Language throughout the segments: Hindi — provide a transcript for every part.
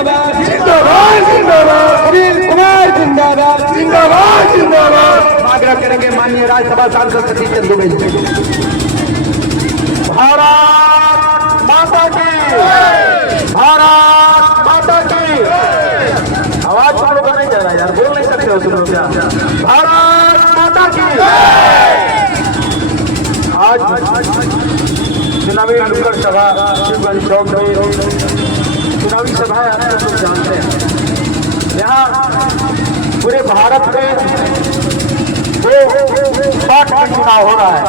जिंदाबाद जिंदाबाद जिंदाबाद, सुनील कुमार जिंदाबाद जिंदाबाद जिंदाबाद। आग्रह करेंगे माननीय राज्यसभा सांसद सतीश चंद्र दुबे जी। भारत माता की, भारत माता की। आवाज तुम लोग नहीं जा रहा यार, बोल नहीं सकते हो तुम लोग क्या? भारत माता की। आज चुनावी नुक्कड़ सभा शिवगंज चौक में चुनावी सभा है, आप लोग जानते हैं। यहाँ पूरे भारत में दो पार्ट में चुनाव हो रहा है।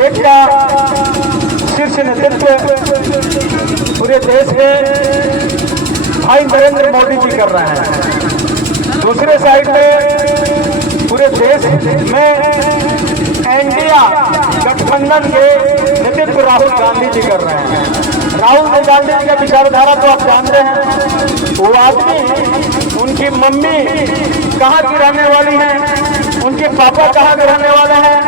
एक का शीर्ष नेतृत्व पूरे देश में भाई नरेंद्र मोदी जी कर रहे हैं। दूसरे साइड में पूरे देश में इंडिया गठबंधन के नेतृत्व राहुल गांधी जी कर रहे हैं। राहुल गांधी जी का विचारधारा तो आप जानते हैं। वो आदमी, उनकी मम्मी कहाँ की रहने वाली है, उनके पापा कहाँ के रहने वाले हैं,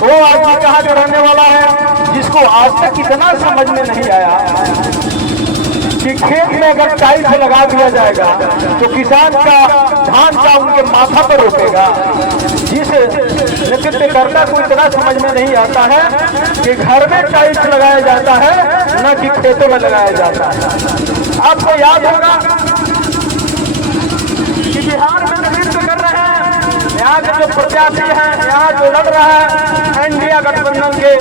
वो आदमी कहाँ का रहने वाला है, जिसको आज तक इतना समझ में नहीं आया कि खेत में अगर टाइल्स लगा दिया जाएगा तो किसान का धान का उनके माथा पर रुकेगा। जिस नेतृत्वकर्ता को इतना समझ में नहीं आता है कि घर में टाइल्स लगाया जाता है, न कि खेतों में लगाया जाता है। आपको याद होगा कि बिहार में नेतृत्व कर रहे हैं यहाँ के जो प्रत्याशी हैं, यहाँ जो लड़ रहा है इंडिया गठबंधन के,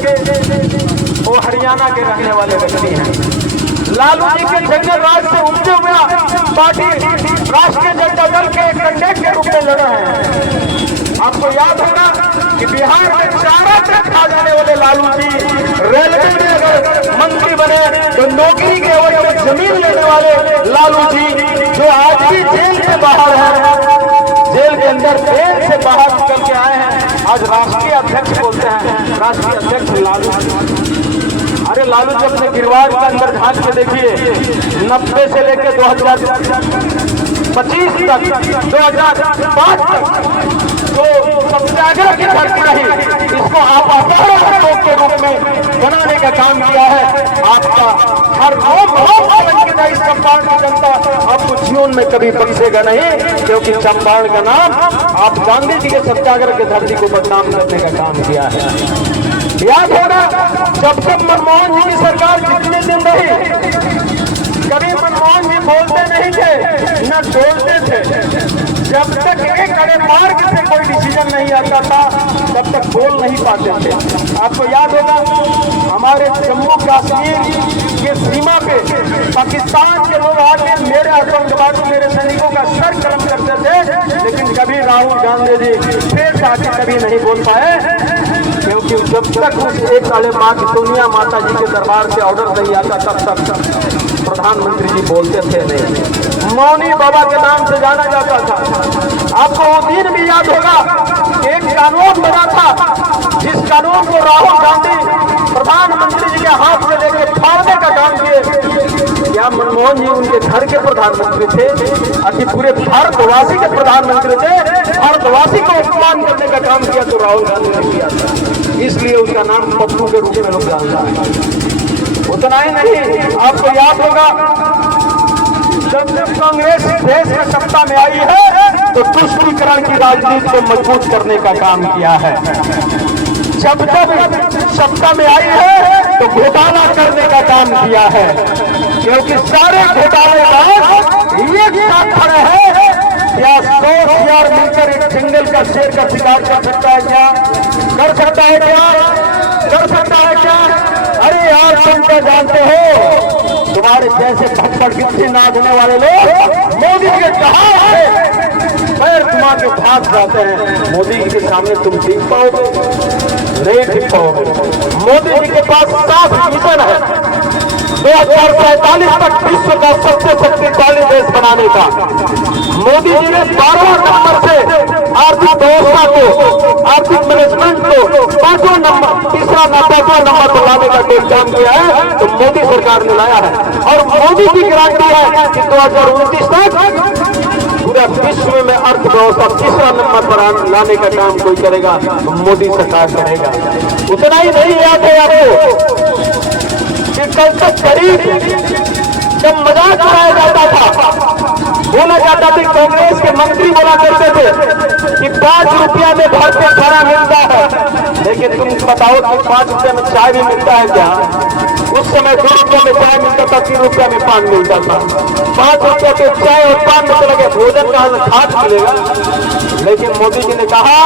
वो हरियाणा के रहने वाले व्यक्ति हैं। लालू जी के जंगल राज से उपजे हुए पार्टी राष्ट्रीय जनता दल के कैंडिडेट के रूप में लड़ रहे हैं। आपको याद होगा कि बिहार में चारा तक खा जाने वाले लालू जी रेलवे में अगर मंत्री बने तो नौकरी के एवज में जमीन लेने वाले लालू जी, जो आज भी जेल से बाहर है, जेल के अंदर जेल से बाहर निकल के आए हैं, आज राष्ट्रीय अध्यक्ष बोलते हैं। राष्ट्रीय अध्यक्ष लालू। अरे लालू जी अपने गिरवाज के अंदर झांक के देखिए, 90 से लेकर 2025 तक, 2005 तक जो सत्याग्रह की धरती रही, इसको आप लोग के रूप में बनाने का काम किया है। आपका हर रोज इस चंपारण की जनता आपको जीवन में कभी बख्शेगा नहीं, क्योंकि चंपारण का नाम आप गांधी जी के सत्याग्रह की धरती को बदनाम करने का काम किया है। याद होगा जब मनमोहन जी की सरकार जितने दिन रही, कभी मनमोहन जी बोलते नहीं थे न बोलते थे। जब तक एक अड़े मार्ग से कोई डिसीजन नहीं आता था तब तक बोल नहीं पाते थे। आपको याद होगा हमारे जम्मू कश्मीर के सीमा पे पाकिस्तान के लोग आके मेरे आतंकवादी, मेरे सैनिकों का सर गर्म करते थे, लेकिन कभी राहुल गांधी जी फिर से आके कभी नहीं बोल पाए, क्योंकि जब तक उस एक साले माँ की सोनिया माता जी के दरबार से ऑर्डर नहीं आता तब तक प्रधानमंत्री जी बोलते थे नहीं। मौनी बाबा के नाम से जाना जाता था। आपको वो दिन भी याद होगा, एक कानून बना था जिस कानून को राहुल गांधी प्रधानमंत्री जी के हाथ में लेकर फाड़ने का काम किए। क्या मनमोहन जी उनके घर के प्रधानमंत्री थे? अति पूरे भारतवासी के प्रधानमंत्री थे। भारतवासी को अपमान करने का काम किया तो राहुल गांधी ने किया था, इसलिए उसका नाम पप्पू के रूप में लोग जानता है। उतना ही नहीं, आपको याद होगा जब कांग्रेस देश में सत्ता में आई है तो तुष्टीकरण की राजनीति को मजबूत करने का काम किया है। जब सत्ता में आई है तो घोटाला करने का काम किया है, क्योंकि सारे घोटालेबाज एक साथ खड़े हैं। क्या 100 यार मिलकर एक जंगल का शेर का शिकार कर सकता है क्या? कर सकता है क्या? कर सकता है क्या? अरे यार तुम तो जानते हो, तुम्हारे जैसे भक्कड़ गिट्टी नाचने वाले लोग मोदी के जहाज से पैर घुमा के भाग जाते हैं। मोदी जी के सामने तुम जीत पाओगे? नहीं जीत पाओगे। मोदी जी के पास साफ मिशन है 2045 तक विश्व का सबसे शक्तिशाली देश बनाने का। मोदी जी ने 12वें नंबर से आर्थिक व्यवस्था को, आर्थिक मैनेजमेंट को 5वां नंबर, तीसरा 5वां नंबर पर लाने का काम किया है, तो मोदी सरकार ने लाया है। और मोदी की गारंटी है कि 2029 तक पूरा विश्व में अर्थव्यवस्था तीसरा नंबर पर लाने का काम कोई करेगा तो मोदी सरकार करेगा। उतना ही नहीं याद है आपको कि कल तक करीब जब मजाक उड़ाया जाता था, बोला जाता था, कांग्रेस के मंत्री बोला करते थे कि 5 रुपया में भरपेट खाना मिलता है, लेकिन तुम बताओ कि 5 रुपया में चाय भी मिलता है क्या? उस समय 2 रुपया में चाय मिलता था, 3 रुपया में पान मिलता था। 5 रुपया के चाय और पान में चला गया, भोजन कहाँ से खाद मिलेगा? लेकिन मोदी जी ने कहा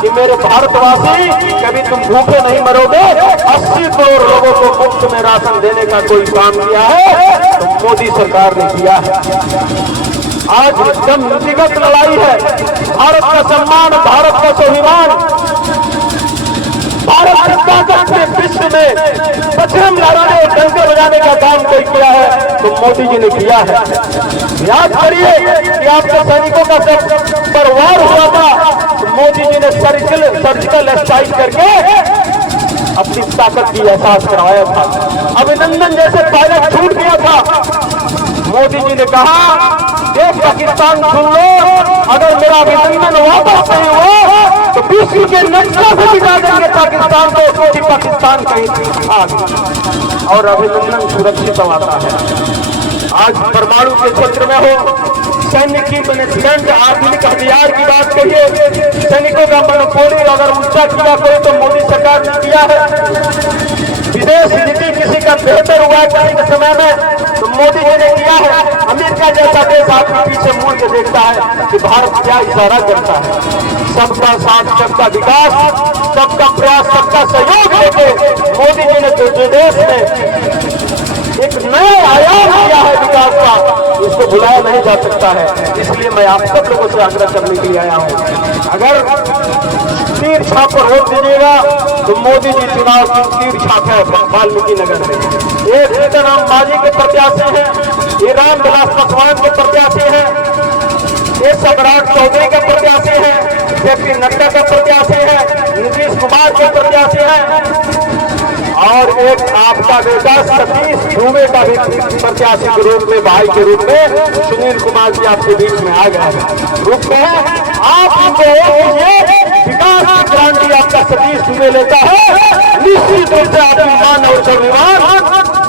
कि मेरे भारतवासी, कभी तुम भूखे नहीं मरोगे। 80 करोड़ लोगों को मुफ्त में राशन देने का कोई काम किया है तो मोदी सरकार ने किया है। आज जब नीतिगत लड़ाई है, भारत का सम्मान, भारत का स्वाभिमान, भारत की ताकत के विश्व में बजरंग लहराने और डंके बजाने का काम कोई किया है तो मोदी जी ने किया है। याद करिए कि आपके सैनिकों का जब परिवार हुआ था तो मोदी जी ने सर्जिकल स्ट्राइक करके अपनी ताकत की एहसास करवाया था। अभिनंदन जैसे पायलट छूट गया था, मोदी जी ने कहा देश पाकिस्तान सुन लो, अगर मेरा अभिनंदन वापस नहीं हुआ तो विश्व के नक्शा से मिटा देंगे पाकिस्तान को, क्योंकि पाकिस्तान कहीं आ गया और अभिनंदन सुरक्षित आता है। आज परमाणु के क्षेत्र में हो, सैन्य की मैनेजमेंट, आधुनिक हथियार की बात करिए, सैनिकों का मोनोपोली अगर ऊंचा किया कोई तो मोदी सरकार ने किया है। विदेश नीति किसी का बेहतर हुआ करने के समय में तो मोदी जी ने किया है। अमेरिका जैसा देश आपके पीछे मुड़ के देखता है कि भारत क्या इशारा करता है। सबका साथ, सबका विकास, सबका प्रयास, सबका सहयोग लेके मोदी जी ने देश में एक नया आयाम दिया है विकास का, इसको भुलाया नहीं जा सकता है। इसलिए मैं आप सब लोगों से आग्रह करने के लिए आया हूँ, अगर तीर छाप पर वोट दीजिएगा तो मोदी जी चुनाव की तीर छाप है वाल्मीकि नगर में। एक सीताराम मांझी के प्रत्याशी हैं, ये रामविलास पासवान के प्रत्याशी हैं, ये सम्राट चौधरी के प्रत्याशी हैं, जेपी नड्डा के प्रत्याशी हैं, नीतीश कुमार के प्रत्याशी हैं और एक आपका बेटा सतीश दुबे का भी प्रत्याशी के रूप में, भाई के रूप में सुनील कुमार जी आपके बीच में आ गए रूप में। आप इनको विकास की गारंटी आपका सतीश दुबे लेता है, निश्चित रूप से आपकी मान और स्वाभिमान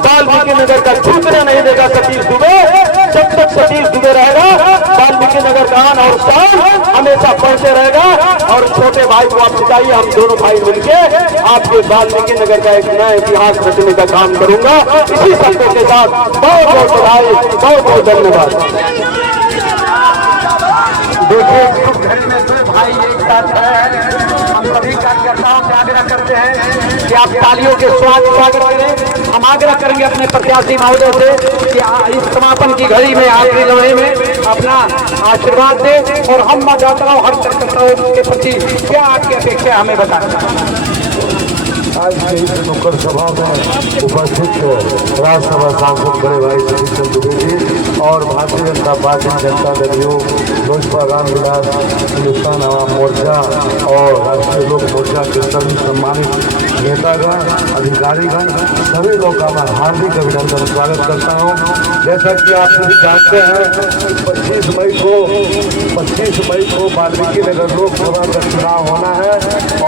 वाल्मीकि नगर का छूटने नहीं देगा सतीश दुबे। जब तक सतीश दुबे रहेगा वाल्मीकि नगर का आन और शान हमेशा पहुंचे रहेगा। और छोटे भाई को आप सिखाइए, हम दोनों भाई मिलकर आपके वाल्मीकि नगर का एक नया इतिहास रचने का काम करूंगा। इसी शब्दों के साथ बहुत बहुत बधाई, बहुत बहुत धन्यवाद। देखिए इस घड़ी में दो भाई एक साथ हैं, हम सभी कार्यकर्ताओं से आग्रह करते हैं कि आप तालियों के स्वागत करें। हम आग्रह करेंगे अपने प्रत्याशी महोदय से कि इस समापन की घड़ी में, आखिरी लम्हे में अपना आशीर्वाद दें और हम मतदाताओं हर कार्यकर्ताओं के प्रति क्या आपकी अपेक्षा हमें बताएं। आज के इस नुक्कड़ सभा में उपस्थित राज्यसभा सांसद बड़े भाई सतीश चंद्र दुबे जी और भारतीय जनता पार्टी जनता दल योग, लोजपा रामविलास, हिंदुस्तान आवाम मोर्चा और राष्ट्रीय लोक मोर्चा के सभी सम्मानित नेतागण, अधिकारीगण, सभी लोग का मैं हार्दिक अभिनंदन स्वागत करता हूँ। जैसा कि आप सभी जानते हैं 25 मई को वाल्मीकि नगर लोकसभा का चुनाव होना है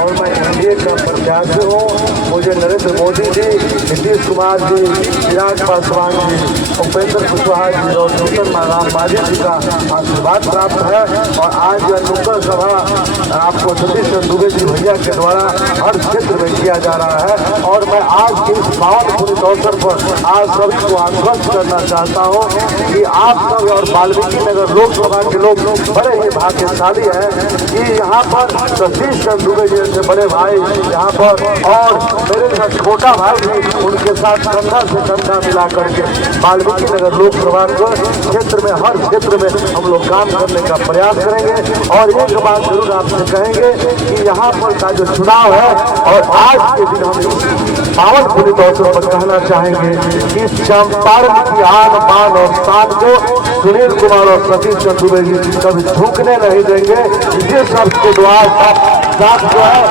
और मैं एनडीए का प्रत्याशी हूँ। मुझे नरेंद्र मोदी जी, नीतीश कुमार जी, चिराग पासवान जी, उपेंद्र कुशवाहा जी और जीतन राम मांझी जी का आशीर्वाद प्राप्त है। और आज यह नुक्कड़ सभा आपको सतीश चंद्र दुबे जी भैया के द्वारा हर क्षेत्र में किया जा रहा है। और मैं आज के इस पावन पुनीत अवसर पर आज सभी को आश्वस्त करना चाहता हूँ कि आप सब और वाल्मीकि नगर लोकसभा के लोग बड़े ही भाग्यशाली हैं कि यहाँ पर सतीश चंद्र दुबे जी से बड़े भाई यहाँ पर और मेरे साथ छोटा भाई भी उनके साथ कंधा से कंधा मिला करके वाल्मीकि नगर लोकसभा क्षेत्र में, हर क्षेत्र में हम लोग काम करने का प्रयास करेंगे। और एक बात जरूर आपसे कहेंगे कि यहाँ पर का जो चुनाव है और आज के दिन हम पावन पुनीत अवसर पर कहना चाहेंगे कि इस चंपारण की आन बान और शान को सुनील कुमार और सतीश चंद्र दुबे जी कभी झुकने नहीं देंगे। इसी शब्द के द्वारा साथ जो है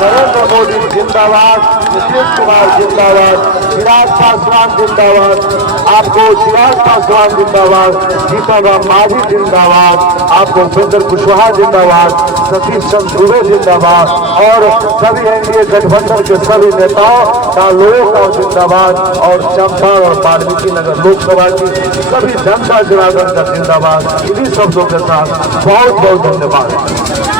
नरेंद्र मोदी जिंदाबाद, नीतीश कुमार जिंदाबाद, चिराग पासवान जिंदाबाद, आपको चिराग पासवान जिंदाबाद, जीतन राम मांझी जिंदाबाद, आपको उपेंद्र कुशवाहा जिंदाबाद, सतीश चंद्र दुबे जिंदाबाद और सभी एनडीए गठबंधन के सभी नेताओं का लोगों का जिंदाबाद और चंपारण और वाल्मीकि नगर लोकसभा की सभी जनता जनार्दन का जिंदाबाद। इन्हीं शब्दों के साथ बहुत बहुत धन्यवाद।